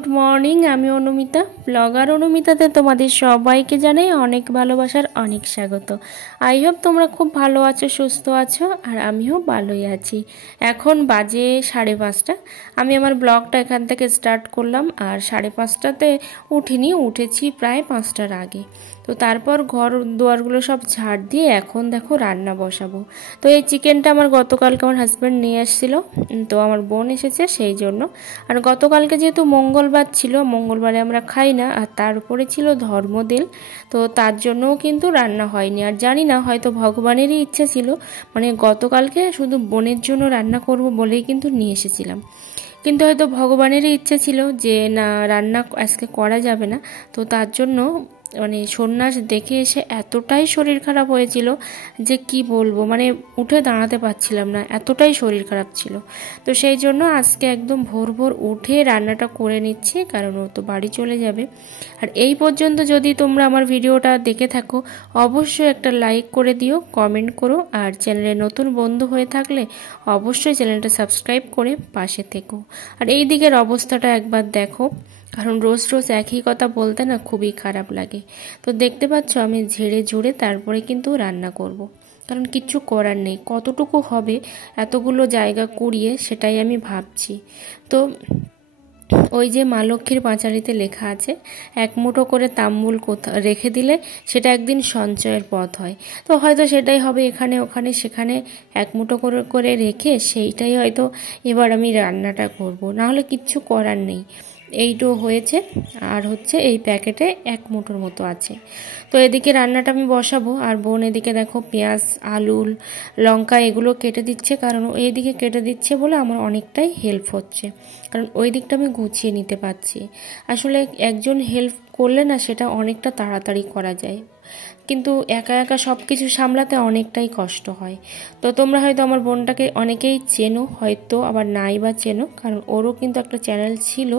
Good morning. আমি Anumita, blogger অনুমিতাতে তোমাদের সবাইকে জানাই অনেক ভালোবাসার অনেক স্বাগত। আই হোপ তোমরা খুব ভালো আছো, সুস্থ আছো, আর আমিও ভালোই আছি। এখন বাজে 5:30। আমি আমার ব্লগটা এখান থেকে স্টার্ট করলাম, আর 5:30টাতে উঠিনি, উঠেছি প্রায় 5টার আগে। তো তারপর ঘর দুয়ারগুলো সব ঝাড় দিয়ে এখন দেখো রান্না বসাবো। তো এই চিকেনটা আমার গতকালকে আমার হাজব্যান্ড নিয়ে এসেছিলো, তো আমার বোন এসেছে সেই জন্য। আর গতকালকে যেহেতু মঙ্গলবার ছিল, মঙ্গলবারে আমরা খাই না, আর তার উপরে ছিল ধর্মদিন, তো তার জন্যও কিন্তু রান্না হয়নি। আর জানি না, হয়তো ভগবানেরই ইচ্ছা ছিল, মানে গতকালকে শুধু বোনের জন্য রান্না করব বলেই কিন্তু নিয়ে এসেছিলাম, কিন্তু হয়তো ভগবানেরই ইচ্ছা ছিল যে না, রান্না আজকে করা যাবে না। তো তার জন্য মানে সন্ন্যাস দেখে এসে এতটাই শরীর খারাপ হয়েছিল যে কি বলবো, মানে উঠে দাঁড়াতে পারছিলাম না, এতটাই শরীর খারাপ ছিল। তো সেই জন্য আজকে একদম ভোর ভোর উঠে রান্নাটা করে নিচ্ছি, কারণ ও তো বাড়ি চলে যাবে। আর এই পর্যন্ত যদি তোমরা আমার ভিডিওটা দেখে থাকো, অবশ্যই একটা লাইক করে দিও, কমেন্ট করো, আর চ্যানেলে নতুন বন্ধু হয়ে থাকলে অবশ্যই চ্যানেলটা সাবস্ক্রাইব করে পাশে থেকো। আর এই দিকের অবস্থাটা একবার দেখো, কারণ রোজ রোজ একই কথা বলতে না খুবই খারাপ লাগে। তো দেখতে পাচ্ছ আমি ঝেড়ে ঝুড়ে তারপরে কিন্তু রান্না করব, কারণ কিচ্ছু করার নেই, কতটুকু হবে এতগুলো জায়গা কুড়িয়ে সেটাই আমি ভাবছি। তো ওই যে মা লক্ষ্মীর পাঁচালিতে লেখা আছে, এক মুঠো করে তাম্বুল রেখে দিলে সেটা একদিন সঞ্চয়ের পথ হয়। তো হয়তো সেটাই হবে, এখানে ওখানে সেখানে এক মুঠো করে করে রেখে সেইটাই হয়তো এবার আমি রান্নাটা করব, না হলে কিচ্ছু করার নেই। এইটো হয়েছে, আর হচ্ছে এই প্যাকেটে এক মুঠোর মতো আছে। তো এদিকে রান্নাটা আমি বসাবো, আর বোন এদিকে দেখো পেঁয়াজ, আলু, লঙ্কা এগুলো কেটে দিচ্ছে, কারণ এইদিকে কেটে দিচ্ছে বলে আমার অনেকটাই হেল্প হচ্ছে, কারণ ওই দিকটা আমি গুছিয়ে নিতে পারছি। আসলে একজন হেল্প করলে না সেটা অনেকটা তাড়াতাড়ি করা যায়, কিন্তু একা একা সব কিছু সামলাতে অনেকটাই কষ্ট হয়। তো তোমরা হয়তো আমার বোনটাকে অনেকেই চেনো, হয়তো আবার নাই বা চেনো, কারণ ওরও কিন্তু একটা চ্যানেল ছিল।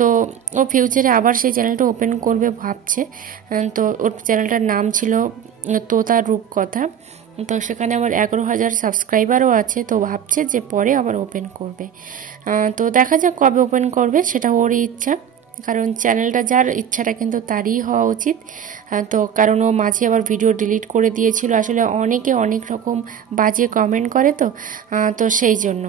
তো ও ফিউচারে আবার সেই চ্যানেলটা ওপেন করবে ভাবছে। তো ওর চ্যানেলটার নাম ছিল তোতার রূপকথা। তো সেখানে আবার 11,000 সাবস্ক্রাইবারও আছে, তো ভাবছে যে পরে আবার ওপেন করবে। তো দেখা যাক কবে ওপেন করবে, সেটা ওরই ইচ্ছা, কারণ চ্যানেলটা যার ইচ্ছাটা কিন্তু তারই হওয়া উচিত। তো কারণ ও মাঝে আবার ভিডিও ডিলিট করে দিয়েছিল, আসলে অনেকে অনেক রকম বাজে কমেন্ট করে, তো সেই জন্য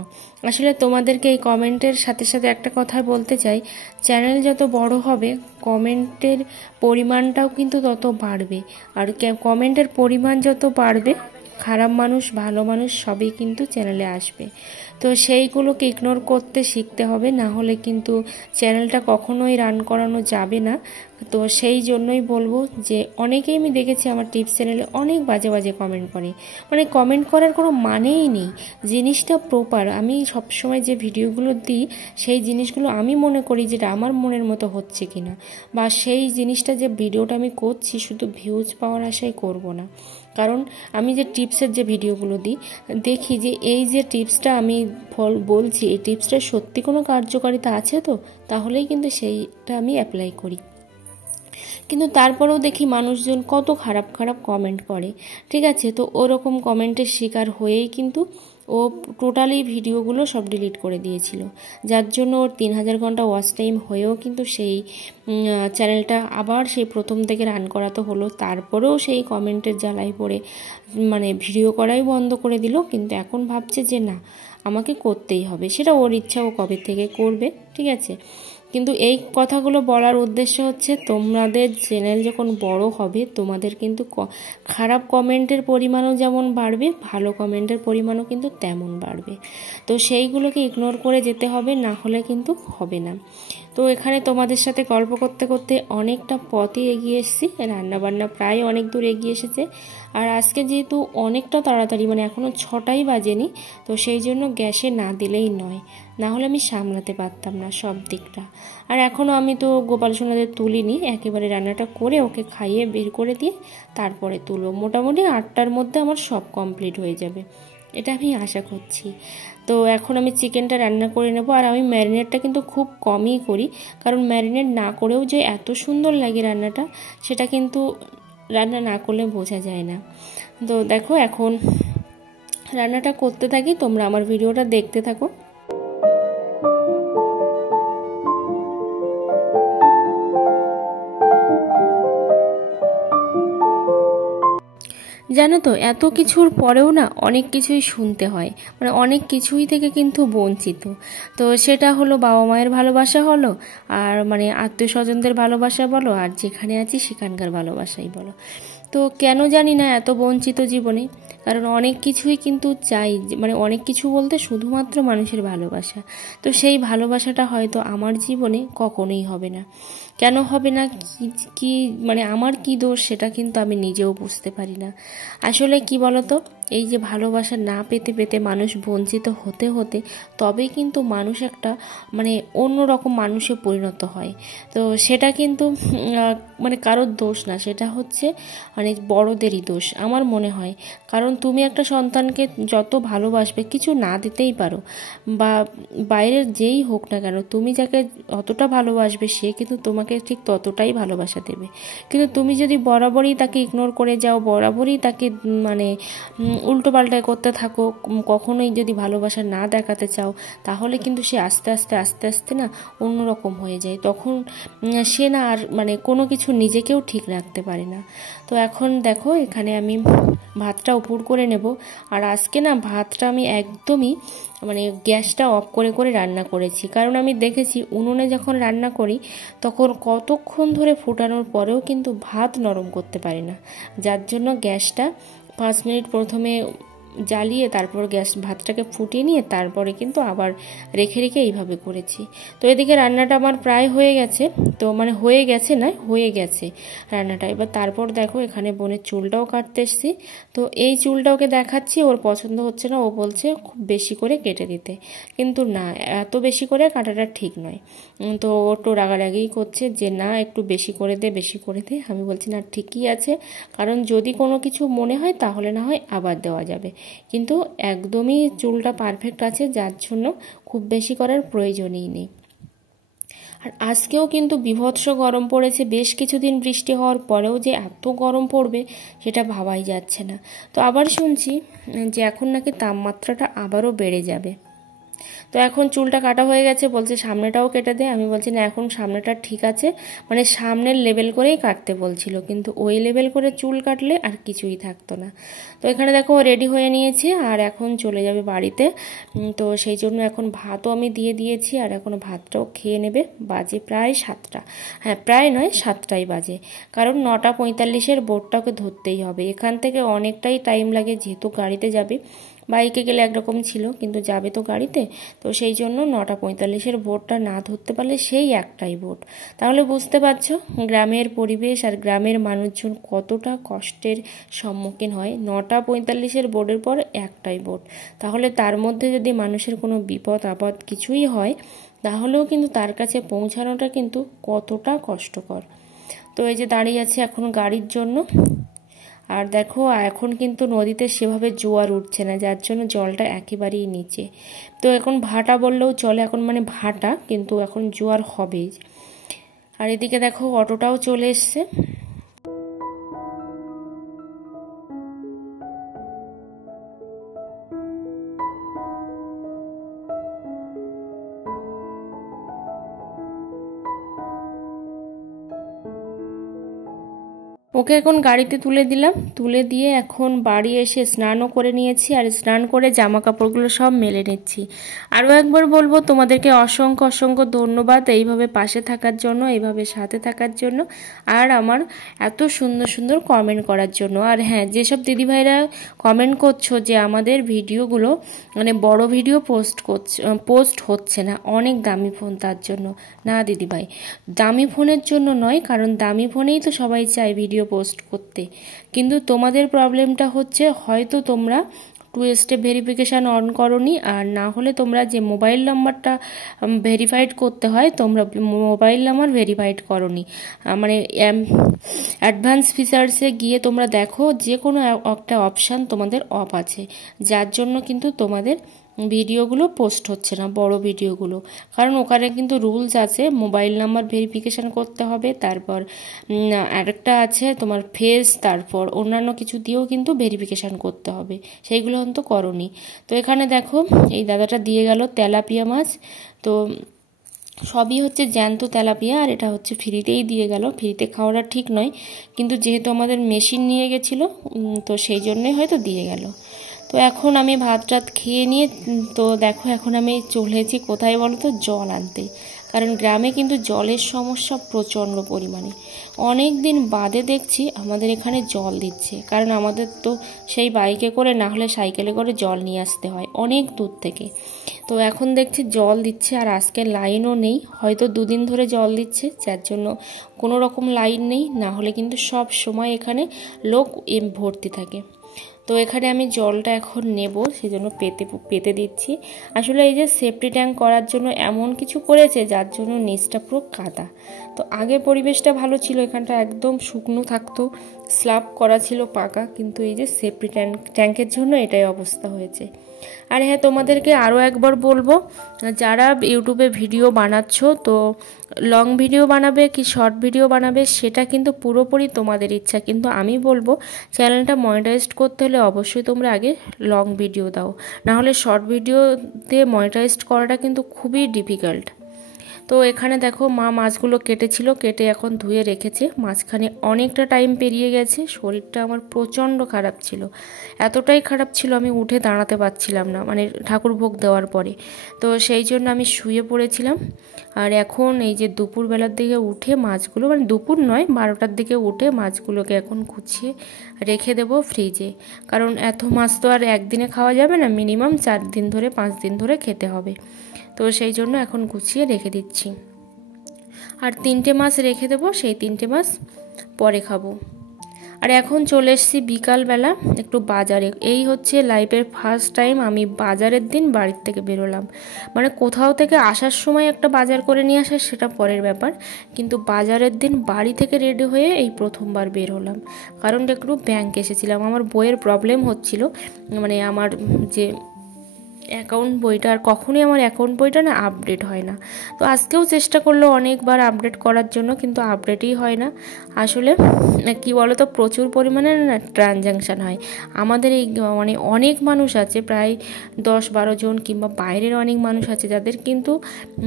আসলে তোমাদেরকে এই কমেন্টের সাথে সাথে একটা কথা বলতে চাই, চ্যানেল যত বড় হবে কমেন্টের পরিমাণটাও কিন্তু তত বাড়বে, আর কমেন্টের পরিমাণ যত বাড়বে খারাপ মানুষ ভালো মানুষ সবই কিন্তু চ্যানেলে আসবে। তো সেইগুলোকে ইগনোর করতে শিখতে হবে, না হলে কিন্তু চ্যানেলটা কখনোই রান করানো যাবে না। তো সেই জন্যই বলবো যে অনেকেই আমি দেখেছি আমার টিপস চ্যানেলে অনেক বাজে বাজে কমেন্ট করে, মানে কমেন্ট করার কোনো মানেই নেই। জিনিসটা প্রপার, আমি সবসময় যে ভিডিওগুলো দিই সেই জিনিসগুলো আমি মনে করি যেটা আমার মনের মতো হচ্ছে কিনা, বা সেই জিনিসটা যে ভিডিওটা আমি করছি শুধু ভিউজ পাওয়ার আশায় করব না। কারণ আমি যে টিপসের যে ভিডিওগুলো দিই, দেখি যে এই যে টিপসটা আমি বলছি, এই টিপসটা সত্যি কোনো কার্যকারিতা আছে, তো তাহলেই কিন্তু সেইটা আমি অ্যাপ্লাই করি। কিন্তু তারপরেও দেখি মানুষজন কত খারাপ খারাপ কমেন্ট করে, ঠিক আছে, তো ওরকম কমেন্টের শিকার হয়েই কিন্তু ও টোটালি ভিডিওগুলো সব ডিলিট করে দিয়েছিল, যার জন্য ওর 3,000 ঘন্টা ওয়াচ টাইম হয়েও কিন্তু সেই চ্যানেলটা আবার সেই প্রথম থেকে রান করাতে হলো। তারপরেও সেই কমেন্টের জ্বালায় পড়ে মানে ভিডিও করাই বন্ধ করে দিল, কিন্তু এখন ভাবছে যে না, আমাকে করতেই হবে, সেটা ওর ইচ্ছা, ও কবে থেকে করবে, ঠিক আছে। কিন্তু এই কথাগুলো বলার উদ্দেশ্য হচ্ছে, তোমাদের চ্যানেল যখন বড় হবে তোমাদের কিন্তু খারাপ কমেন্টের পরিমাণও যেমন বাড়বে, ভালো কমেন্টের পরিমাণও কিন্তু তেমন বাড়বে। তো সেইগুলোকে ইগনোর করে যেতে হবে, না হলে কিন্তু হবে না। তো এখানে তোমাদের সাথে গল্প করতে করতে অনেকটা পথই এগিয়ে এসেছি, রান্নাবান্না প্রায় অনেক দূর এগিয়ে এসেছে। আর আজকে যেহেতু অনেকটা তাড়াতাড়ি, মানে এখনও 6টাই বাজেনি, তো সেই জন্য গ্যাসে না দিলেই নয়, না হলে আমি সামলাতে পারতাম না সব দিকটা। আর এখনও আমি তো গোপাল সোনাদের তুলিনি, একেবারে রান্নাটা করে ওকে খাইয়ে বের করে দিয়ে তারপরে তুলব। মোটামুটি 8টার মধ্যে আমার সব কমপ্লিট হয়ে যাবে, এটা আমি আশা করছি। তো এখন আমি চিকেনটা রান্না করে নেব, আর আমি ম্যারিনেটটা কিন্তু খুব কমই করি, কারণ ম্যারিনেট না করেও যে এত সুন্দর লাগে রান্নাটা, সেটা কিন্তু রান্না না করলে বোঝা যায় না। তো দেখো এখন রান্নাটা করতে থাকি, তোমরা আমার ভিডিওটা দেখতে থাকো। জানো তো, এত কিছুর পরেও না অনেক কিছুই শুনতে হয়, মানে অনেক কিছুই থেকে কিন্তু বঞ্চিত। তো সেটা হলো বাবা মায়ের ভালোবাসা হলো, আর মানে আত্মীয় স্বজনদের ভালোবাসা বলো, আর যেখানে আছি সেখানকার ভালোবাসাই বলো। তো কেন জানি না এত বঞ্চিত জীবনে, কারণ অনেক কিছুই কিন্তু চাই, মানে অনেক কিছু বলতে শুধুমাত্র মানুষের ভালোবাসা। তো সেই ভালোবাসাটা হয়তো আমার জীবনে কখনোই হবে না। কেন হবে না, কি মানে আমার কি দোষ সেটা কিন্তু আমি নিজেও বুঝতে পারি না। আসলে কি বলতো, এই যে ভালোবাসা না পেতে পেতে মানুষ বঞ্চিত হতে হতে তবেই কিন্তু মানুষ একটা মানে অন্যরকম মানুষে পরিণত হয়। তো সেটা কিন্তু মানে কারোর দোষ না, সেটা হচ্ছে মানে বড়দেরই দোষ আমার মনে হয়। কারণ তুমি একটা সন্তানকে যত ভালোবাসবে, কিছু না দিতেই পারো, বা বাইরের যেই হোক না কেন, তুমি যাকে অতটা ভালোবাসবে সে কিন্তু তোমাকে ঠিক ততটাই ভালোবাসা দেবে। কিন্তু তুমি যদি বরাবরই তাকে ইগনোর করে যাও, বরাবরই তাকে মানে উল্টো পাল্টায় করতে থাকো, কখনোই যদি ভালোবাসা না দেখাতে চাও, তাহলে কিন্তু সে আস্তে আস্তে আস্তে আস্তে না অন্যরকম হয়ে যায়। তখন সে না আর মানে কোনো কিছু নিজেকেও ঠিক রাখতে পারে না। তো এখন দেখো, এখানে আমি ভাতটা উপর করে নেব। আর আজকে না ভাতটা আমি একদমই মানে গ্যাসটা অফ করে করে রান্না করেছি, কারণ আমি দেখেছি উনুনে যখন রান্না করি তখন কতক্ষণ ধরে ফোটানোর পরেও কিন্তু ভাত নরম করতে পারি না, যার জন্য গ্যাসটা 5 মিনিট প্রথমে জ্বালিয়ে তারপর ভাতটাকে ফুটিয়ে নিয়ে তারপরে কিন্তু আবার রেখে রেখে এইভাবে করেছি। তো এদিকে রান্নাটা আমার প্রায় হয়ে গেছে, তো মানে হয়ে গেছে না, হয়ে গেছে রান্নাটা। এবার তারপর দেখো এখানে বোনের চুলটাও কাটতে এসেছি। তো এই চুলটা ওকে দেখাচ্ছি, ওর পছন্দ হচ্ছে না, ও বলছে খুব বেশি করে কেটে দিতে, কিন্তু না, এত বেশি করে কাটাটা ঠিক নয়। তো ও তো রাগারাগি করছে যে না একটু বেশি করে দে, বেশি করে দে। আমি বলছি না ঠিকই আছে, কারণ যদি কোনো কিছু মনে হয় তাহলে না হয় আবার দেওয়া যাবে, কিন্তু একদমই চুলটা পারফেক্ট আছে, যার জন্য খুব বেশি করার প্রয়োজনই নেই। আর আজকেও কিন্তু বীভৎস গরম পড়েছে, বেশ কিছুদিন বৃষ্টি হওয়ার পরেও যে এত গরম পড়বে সেটা ভাবাই যাচ্ছে না। তো আবার শুনছি যে এখন নাকি তাপমাত্রাটা আবারও বেড়ে যাবে। তো এখন চুলটা কাটা হয়ে গেছে, বলছে সামনেটাও কেটে দে। আমি বলছি না, এখন সামনেটা ঠিক আছে, মানে সামনের লেবেল করেই কাটতে বলছিল, কিন্তু ওই লেবেল করে চুল কাটলে আর কিছুই থাকতো না। তো এখানে দেখো রেডি হয়ে নিয়েছে আর এখন চলে যাবে বাড়িতে। তো সেই জন্য এখন ভাতও আমি দিয়ে দিয়েছি, আর এখন ভাতটাও খেয়ে নেবে। বাজে প্রায় 7টা, হ্যাঁ প্রায় নয় 7টাই বাজে, কারণ 9:45-এর বোটটাকে ধরতেই হবে। এখান থেকে অনেকটাই টাইম লাগে, যেহেতু গাড়িতে যাবে, বাইকে গেলে একরকম ছিল, কিন্তু যাবে তো গাড়িতে। তো সেই জন্য 9:45-এর বোটটা না ধরতে পারলে সেই একটাই বোট। তাহলে বুঝতে পারছো গ্রামের পরিবেশ আর গ্রামের মানুষজন কতটা কষ্টের সম্মুখীন হয়। 9:45-এর বোটের পর একটাই বোট, তাহলে তার মধ্যে যদি মানুষের কোনো বিপদ আপদ কিছুই হয়, তাহলেও কিন্তু তার কাছে পৌঁছানোটা কিন্তু কতটা কষ্টকর। তো এই যে দাঁড়িয়ে আছে এখন গাড়ির জন্য। আর দেখো এখন কিন্তু নদীতে সেভাবে জোয়ার উঠছে না, যার জন্য জলটা একেবারেই নিচে। তো এখন ভাটা বললেও চলে, এখন মানে ভাটা, কিন্তু এখন জোয়ার হবেই। আর এদিকে দেখো অটোটাও চলে এসছে। ওকে এখন গাড়িতে তুলে দিলাম, তুলে দিয়ে এখন বাড়ি এসে স্নানও করে নিয়েছি, আর স্নান করে জামা কাপড়গুলো সব মেলে নিচ্ছি। আরও একবার বলবো তোমাদেরকে অসংখ্য অসংখ্য ধন্যবাদ এইভাবে পাশে থাকার জন্য, এইভাবে সাথে থাকার জন্য, আর আমার এত সুন্দর সুন্দর কমেন্ট করার জন্য। আর হ্যাঁ, যেসব দিদিভাইরা কমেন্ট করছো যে আমাদের ভিডিওগুলো মানে বড় ভিডিও পোস্ট হচ্ছে না, অনেক দামি ফোন তার জন্য। না দিদিভাই, দামি ফোনের জন্য নয়, কারণ দামি ফোনেই তো সবাই চায় ভিডিও পোস্ট করতে, কিন্তু তোমাদের প্রবলেমটা হচ্ছে হয়তো তোমরা 2 স্টেপ ভেরিফিকেশান অন করনি, আর না হলে তোমরা যে মোবাইল নাম্বারটা ভেরিফাইড করতে হয় তোমরা মোবাইল নাম্বার ভেরিফাইড করনি। মানে অ্যাডভান্স ফিচার্সে গিয়ে তোমরা দেখো যে কোনো একটা অপশান তোমাদের অফ আছে, যার জন্য কিন্তু তোমাদের ভিডিওগুলো পোস্ট হচ্ছে না, বড় ভিডিওগুলো। কারণ ওখানে কিন্তু রুলস আছে, মোবাইল নাম্বার ভেরিফিকেশান করতে হবে, তারপর আরেকটা আছে তোমার ফেস, তারপর অন্যান্য কিছু দিয়েও কিন্তু ভেরিফিকেশান করতে হবে, সেইগুলো হয়তো করনি। তো এখানে দেখো এই দাদাটা দিয়ে গেল তেলাপিয়া মাছ। তো সবই হচ্ছে জ্যান্ত তেলাপিয়া, আর এটা হচ্ছে ফ্রিতেই দিয়ে গেল। ফ্রিতে খাওয়াটা ঠিক নয়, কিন্তু যেহেতু আমাদের মেশিন নিয়ে গেছিলো তো সেই জন্যই হয়তো দিয়ে গেল। তো এখন আমি ভাত টাত খেয়ে নিয়ে তো দেখো এখন আমি চলে এসেছি কোথায় বলো তো, জল আনতে। কারণ গ্রামে কিন্তু জলের সমস্যা প্রচণ্ড পরিমাণে। অনেক দিন বাদে দেখছি আমাদের এখানে জল দিচ্ছে, কারণ আমাদের তো সেই বাইকে করে না হলে সাইকেলে করে জল নিয়ে আসতে হয় অনেক দূর থেকে। তো এখন দেখছি জল দিচ্ছে, আর আজকে লাইনও নেই, হয়তো দুদিন ধরে জল দিচ্ছে যার জন্য কোনো রকম লাইন নেই, না হলে কিন্তু সব সময় এখানে লোক ভর্তি থাকে। তো এখানে আমি জলটা এখন নেব, সেজন্য পেতে দিচ্ছি। আসলে এই যে সেফটি ট্যাঙ্ক করার জন্য এমন কিছু করেছে যার জন্য নিচটা পুরো কাদা। তো আগে পরিবেশটা ভালো ছিল, এখানটা একদম শুকনো থাকতো, স্ল্যাব করা ছিল পাকা, কিন্তু এই যে সেফটি ট্যাঙ্কের জন্য এটাই অবস্থা হয়েছে। আর হ্যাঁ, তোমাদেরকে আরও একবার বলবো, যারা ইউটিউবে ভিডিও বানাচ্ছ, তো লং ভিডিও বানাবে কি শর্ট ভিডিও বানাবে সেটা কিন্তু পুরোপুরি তোমাদের ইচ্ছা, কিন্তু আমি বলবো চ্যানেলটা মনিটাইজড করতে হলে অবশ্যই তোমরা আগে লং ভিডিও দাও, নাহলে শর্ট ভিডিওতে মনিটাইজড করাটা কিন্তু খুবই ডিফিকাল্ট। তো এখানে দেখো মা মাছগুলো কেটেছিল, কেটে এখন ধুয়ে রেখেছে। মাঝখানে অনেকটা টাইম পেরিয়ে গেছে, শরীরটা আমার প্রচণ্ড খারাপ ছিল, এতটাই খারাপ ছিল আমি উঠে দাঁড়াতে পারছিলাম না, মানে ঠাকুর ভোগ দেওয়ার পরে। তো সেই জন্য আমি শুয়ে পড়েছিলাম। আর এখন এই যে দুপুরবেলার দিকে উঠে মাছগুলো, মানে দুপুর নয় 12টার দিকে উঠে মাছগুলোকে এখন গুছিয়ে রেখে দেবো ফ্রিজে, কারণ এত মাছ তো আর একদিনে খাওয়া যাবে না, মিনিমাম 4 দিন ধরে 5 দিন ধরে খেতে হবে। তো সেই জন্য এখন গুছিয়ে রেখে দিচ্ছি। আর 3টে মাছ রেখে দেবো, সেই 3টে মাছ পরে খাবো। আর এখন চলে এসেছি বিকালবেলা একটু বাজারে। এই হচ্ছে লাইফের ফার্স্ট টাইম আমি বাজারের দিন বাড়ির থেকে বেরোলাম। মানে কোথাও থেকে আসার সময় একটা বাজার করে নিয়ে আসা সেটা পরের ব্যাপার, কিন্তু বাজারের দিন বাড়ি থেকে রেডি হয়ে এই প্রথমবার বের হলাম। কারণ একটু ব্যাংক এসেছিলাম, আমার বইয়ের প্রবলেম হচ্ছিল, মানে আমার যে অ্যাকাউন্ট বইটা, আর কখনোই আমার অ্যাকাউন্ট বইটা না আপডেট হয় না। তো আজকেও চেষ্টা করলো অনেকবার আপডেট করার জন্য, কিন্তু আপডেটই হয় না। আসলে কি বলো তো, প্রচুর পরিমাণে না ট্রানজ্যাকশান হয় আমাদের এই, মানে অনেক মানুষ আছে প্রায় 10-12 জন, কিংবা বাইরের অনেক মানুষ আছে যাদের কিন্তু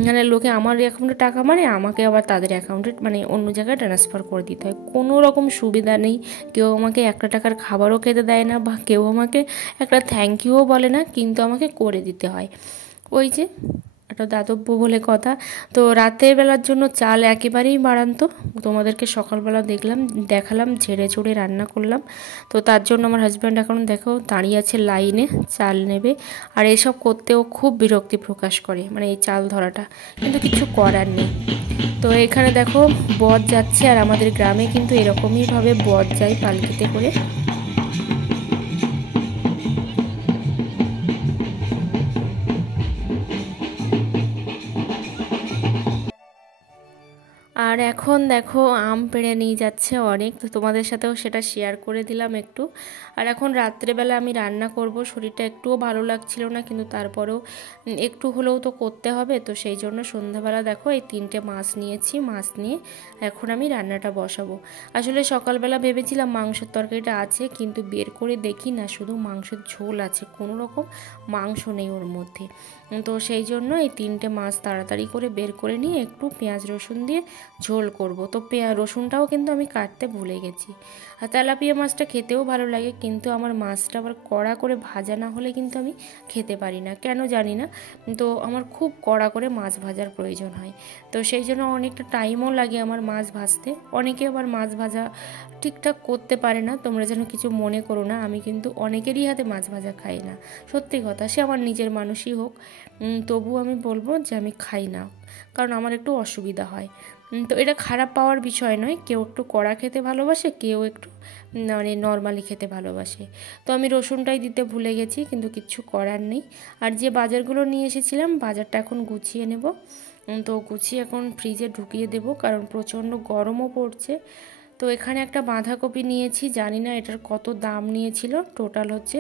মানে লোকে আমার অ্যাকাউন্টে টাকা মারে, আমাকে আবার তাদের অ্যাকাউন্টে মানে অন্য জায়গায় ট্রান্সফার করে দিতে হয়। কোনো রকম সুবিধা নেই, কেউ আমাকে 1 টাকার খাবারও খেতে দেয় না, বা কেউ আমাকে একটা থ্যাংক ইউও বলে না, কিন্তু আমাকে করে দিতে হয়। ওই যে একটা দাতব্য বলে কথা। তো রাতের বেলার জন্য চাল একেবারেই বাড়ান্ত, তোমাদেরকে সকালবেলা দেখালাম ঝেড়ে চড়ে রান্না করলাম। তো তার জন্য আমার হাজব্যান্ড এখন দেখো দাঁড়িয়ে আছে লাইনে চাল নেবে, আর এসব করতেও খুব বিরক্তি প্রকাশ করে, মানে এই চাল ধরাটা, কিন্তু কিছু করার নেই। তো এখানে দেখো বর যাচ্ছে, আর আমাদের গ্রামে কিন্তু এরকমইভাবে বর যায় পালকিতে করে। আর এখন দেখো আম পেড়ে নিয়ে যাচ্ছে অনেক, তো তোমাদের সাথেও সেটা শেয়ার করে দিলাম একটু। আর এখন রাত্রেবেলা আমি রান্না করব, শরীরটা একটুও ভালো লাগছিল না, কিন্তু তারপরেও একটু হলেও তো করতে হবে। তো সেই জন্য সন্ধ্যাবেলা দেখো এই 3টে মাছ নিয়েছি, মাছ নিয়ে এখন আমি রান্নাটা বসাবো। আসলে সকালবেলা ভেবেছিলাম মাংসের তরকারিটা আছে, কিন্তু বের করে দেখি না শুধু মাংসের ঝোল আছে, কোনো রকম মাংস নেই ওর মধ্যে। তো সেই জন্য এই 3টে মাছ তাড়াতাড়ি করে বের করে নিয়ে একটু পেঁয়াজ রসুন দিয়ে ঝোল করব। তো রসুনটাও কিন্তু আমি কাটতে ভুলে গেছি। আর তেলাপিয়া মাছটা খেতেও ভালো লাগে, কিন্তু আমার মাছটা আবার কড়া করে ভাজা না হলে কিন্তু আমি খেতে পারি না, কেন জানি না। তো আমার খুব কড়া করে মাছ ভাজার প্রয়োজন হয়, তো সেই জন্য অনেকটা টাইমও লাগে আমার মাছ ভাজতে। অনেকে আবার মাছ ভাজা ঠিকঠাক করতে পারে না, তোমরা যেন কিছু মনে করো না, আমি কিন্তু অনেকেরই হাতে মাছ ভাজা খাই না, সত্যি কথা, সে আমার নিজের মানুষই হোক। তবু আমি বলবো যে আমি খাই না, কারণ আমার একটু অসুবিধা হয়। তো এটা খারাপ পাওয়ার বিষয় নয়, কেউ একটু কড়া খেতে ভালোবাসে, কেউ একটু মানে নর্মালি খেতে ভালোবাসে। তো আমি রসুনটাই দিতে ভুলে গেছি, কিন্তু কিচ্ছু করার নেই। আর যে বাজারগুলো নিয়ে এসেছিলাম, বাজারটা এখন গুছিয়ে নেব। তো গুছিয়ে এখন ফ্রিজে ঢুকিয়ে দেব, কারণ প্রচণ্ড গরমও পড়ছে। তো এখানে একটা বাঁধাকপি নিয়েছি, জানি না এটার কত দাম নিয়েছিল, টোটাল হচ্ছে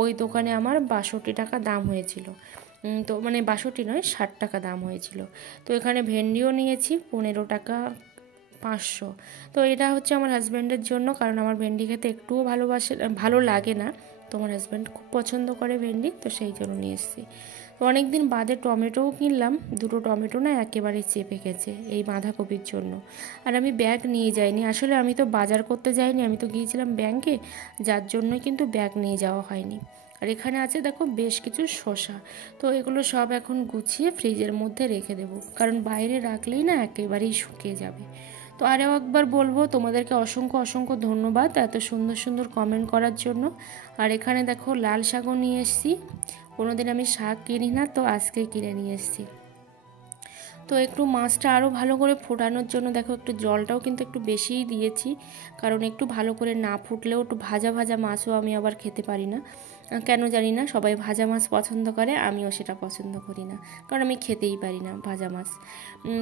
ওই দোকানে আমার 62 টাকা দাম হয়েছিল। তো মানে 62 নয়, 60 টাকা দাম হয়েছিল। তো এখানে ভেন্ডিও নিয়েছি 15 টাকা 500। তো এটা হচ্ছে আমার হাজব্যান্ডের জন্য, কারণ আমার ভেন্ডি খেতে একটুও ভালো লাগে না, তো আমার হাজব্যান্ড খুব পছন্দ করে ভেন্ডি, তো সেই জন্য নিয়ে এসেছি। তো অনেক দিন বাদে টমেটোও কিনলাম, দুটো টমেটো না একেবারে চেপে গেছে এই বাঁধাকপির জন্য। আর আমি ব্যাগ নিয়ে যাইনি, আসলে আমি তো বাজার করতে যাইনি, আমি তো গিয়েছিলাম ব্যাংকে, যার জন্যই কিন্তু ব্যাগ নিয়ে যাওয়া হয়নি। আর এখানে আছে দেখো বেশ কিছু শসা, তো এগুলো সব এখন গুছিয়ে ফ্রিজের মধ্যে রেখে দেবো, কারণ বাইরে রাখলেই না একেবারেই শুকিয়ে যাবে। তো আরও একবার বলবো তোমাদেরকে অসংখ্য অসংখ্য ধন্যবাদ এত সুন্দর সুন্দর কমেন্ট করার জন্য। আর এখানে দেখো লাল শাকও নিয়ে এসেছি, কোনোদিন আমি শাক কিনি না, তো আজকে কিনে নিয়ে এসেছি। তো একটু মাছটা আরও ভালো করে ফোটানোর জন্য দেখো একটু জলটাও কিন্তু একটু বেশিই দিয়েছি, কারণ একটু ভালো করে না ফুটলেও একটু ভাজা ভাজা মাছও আমি আবার খেতে পারি না, কেন জানি না, সবাই ভাজা মাছ পছন্দ করে, আমিও সেটা পছন্দ করি না, কারণ আমি খেতেই পারি না ভাজা মাছ।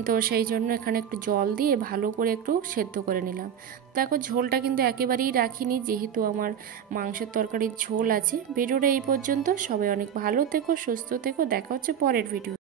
তো সেই জন্য এখানে একটু জল দিয়ে ভালো করে একটু সেদ্ধ করে নিলাম। দেখো ঝোলটা কিন্তু একেবারেই রাখিনি, যেহেতু আমার মাংসের তরকারির ঝোল আছে। ভিডিওটা এই পর্যন্ত, সবাই অনেক ভালো থেকো, সুস্থ থেকো, দেখা হচ্ছে পরের ভিডিও।